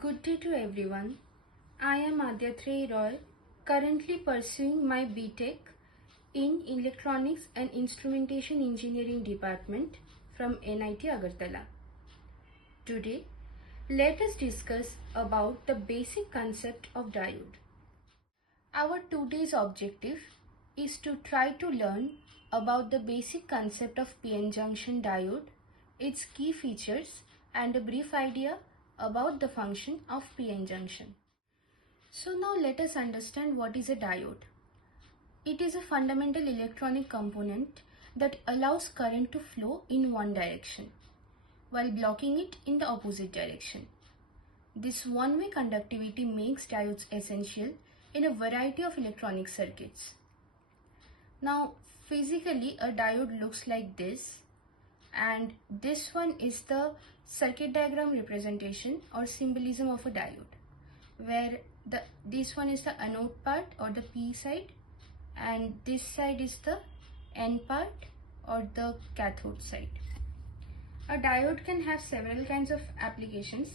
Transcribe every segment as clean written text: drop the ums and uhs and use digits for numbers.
Good day to everyone. I am Adyathri Roy, currently pursuing my BTech in Electronics and Instrumentation Engineering Department from NIT Agartala. Today, let us discuss about the basic concept of diode. Our today's objective is to try to learn about the basic concept of PN junction diode, its key features, and a brief idea about the function of PN junction. So now let us understand what is a diode. It is a fundamental electronic component that allows current to flow in one direction while blocking it in the opposite direction. This one-way conductivity makes diodes essential in a variety of electronic circuits. Now physically a diode looks like this, and this one is the circuit diagram representation or symbolism of a diode, where this one is the anode part or the P side, and this side is the N part or the cathode side. A diode can have several kinds of applications,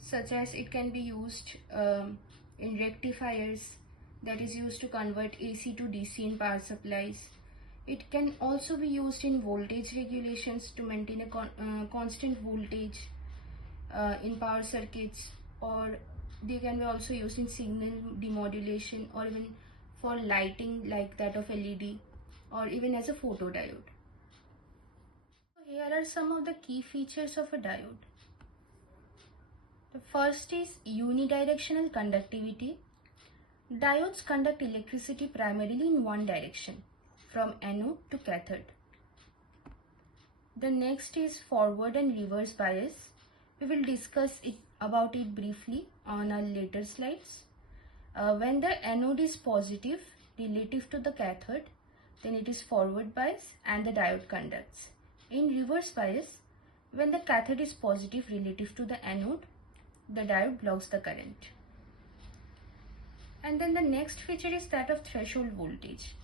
such as it can be used in rectifiers, that is used to convert AC to DC in power supplies. It can also be used in voltage regulations to maintain a constant voltage in power circuits, or they can be also used in signal demodulation, or even for lighting like that of LED, or even as a photodiode. Here are some of the key features of a diode. The first is unidirectional conductivity. Diodes conduct electricity primarily in one direction, from anode to cathode. The next is forward and reverse bias. We will discuss about it briefly on our later slides. When the anode is positive relative to the cathode, then it is forward bias and the diode conducts. In reverse bias, when the cathode is positive relative to the anode, the diode blocks the current. And then the next feature is that of threshold voltage.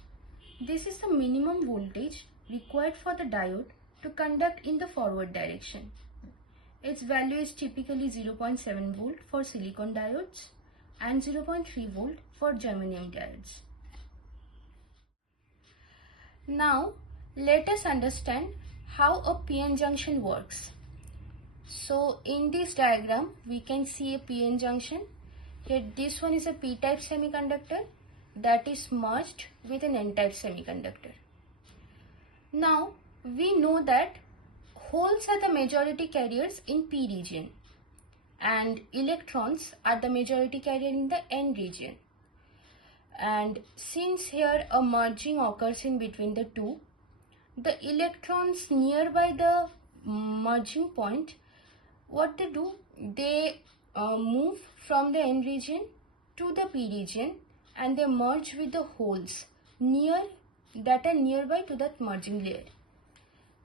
This is the minimum voltage required for the diode to conduct in the forward direction. Its value is typically 0.7 volt for silicon diodes and 0.3 volt for germanium diodes. Now let us understand how a PN junction works. So in this diagram we can see a PN junction. Here this one is a p-type semiconductor that is merged with an n-type semiconductor. Now we know that holes are the majority carriers in p region and electrons are the majority carrier in the n region. And since here a merging occurs in between the two, the electrons nearby the merging point, what they do, they move from the n region to the p region and they merge with the holes that are nearby to that merging layer.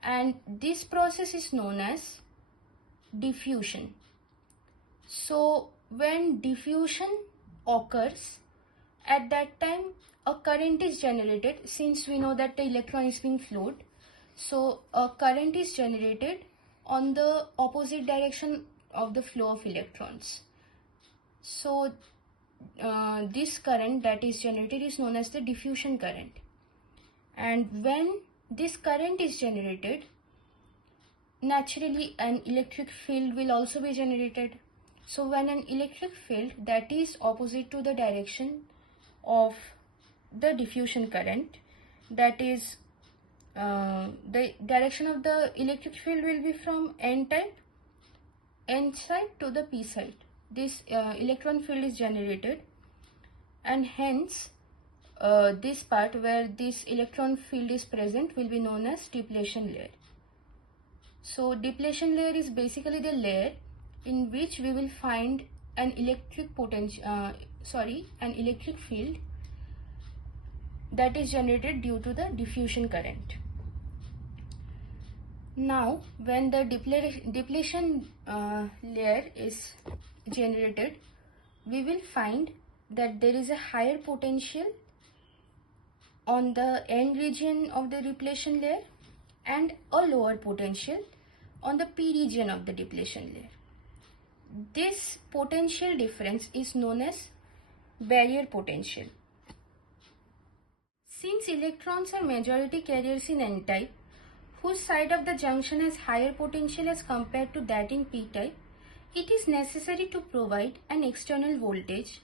And this process is known as diffusion. So when diffusion occurs, at that time a current is generated. Since we know that the electron is being flowed, so a current is generated on the opposite direction of the flow of electrons. So this current that is generated is known as the diffusion current. And when this current is generated, naturally an electric field will also be generated. So when an electric field that is opposite to the direction of the diffusion current, that is the direction of the electric field will be from n side to the p side, this electron field is generated, and hence this part where this electron field is present will be known as depletion layer. So depletion layer is basically the layer in which we will find an electric field that is generated due to the diffusion current. Now when the depletion layer is generated, we will find that there is a higher potential on the n region of the depletion layer and a lower potential on the p region of the depletion layer. This potential difference is known as barrier potential. Since electrons are majority carriers in n-type, whose side of the junction has higher potential as compared to that in p-type, it is necessary to provide an external voltage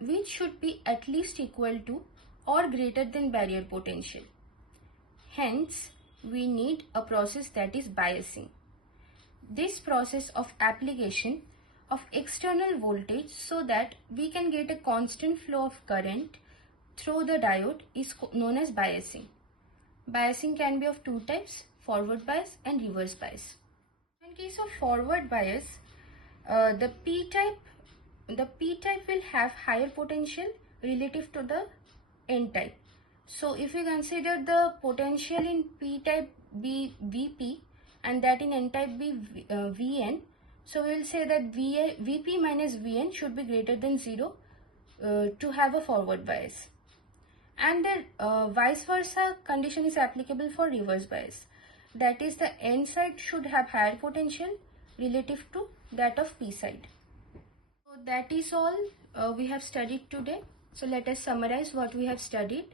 which should be at least equal to or greater than barrier potential. Hence, we need a process that is biasing. This process of application of external voltage so that we can get a constant flow of current through the diode is known as biasing. Biasing can be of two types, forward bias and reverse bias. In case of forward bias, the p-type will have higher potential relative to the n-type. So if you consider the potential in p-type be Vp and that in n-type be Vn, so we will say that Vp minus Vn should be greater than 0 to have a forward bias. And the vice versa condition is applicable for reverse bias. That is, the n side should have higher potential relative to that of p side. So that is all we have studied today. So let us summarize what we have studied.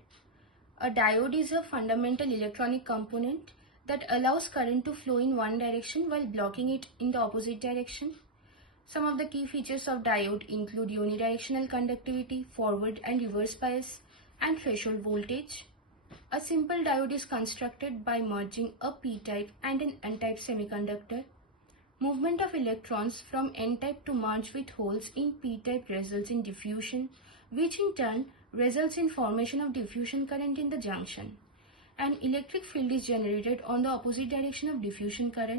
A diode is a fundamental electronic component that allows current to flow in one direction while blocking it in the opposite direction. Some of the key features of diode include unidirectional conductivity, forward and reverse bias, and threshold voltage. A simple diode is constructed by merging a p-type and an n-type semiconductor. Movement of electrons from n-type to merge with holes in p-type results in diffusion, which in turn results in formation of diffusion current in the junction. An electric field is generated on the opposite direction of diffusion current.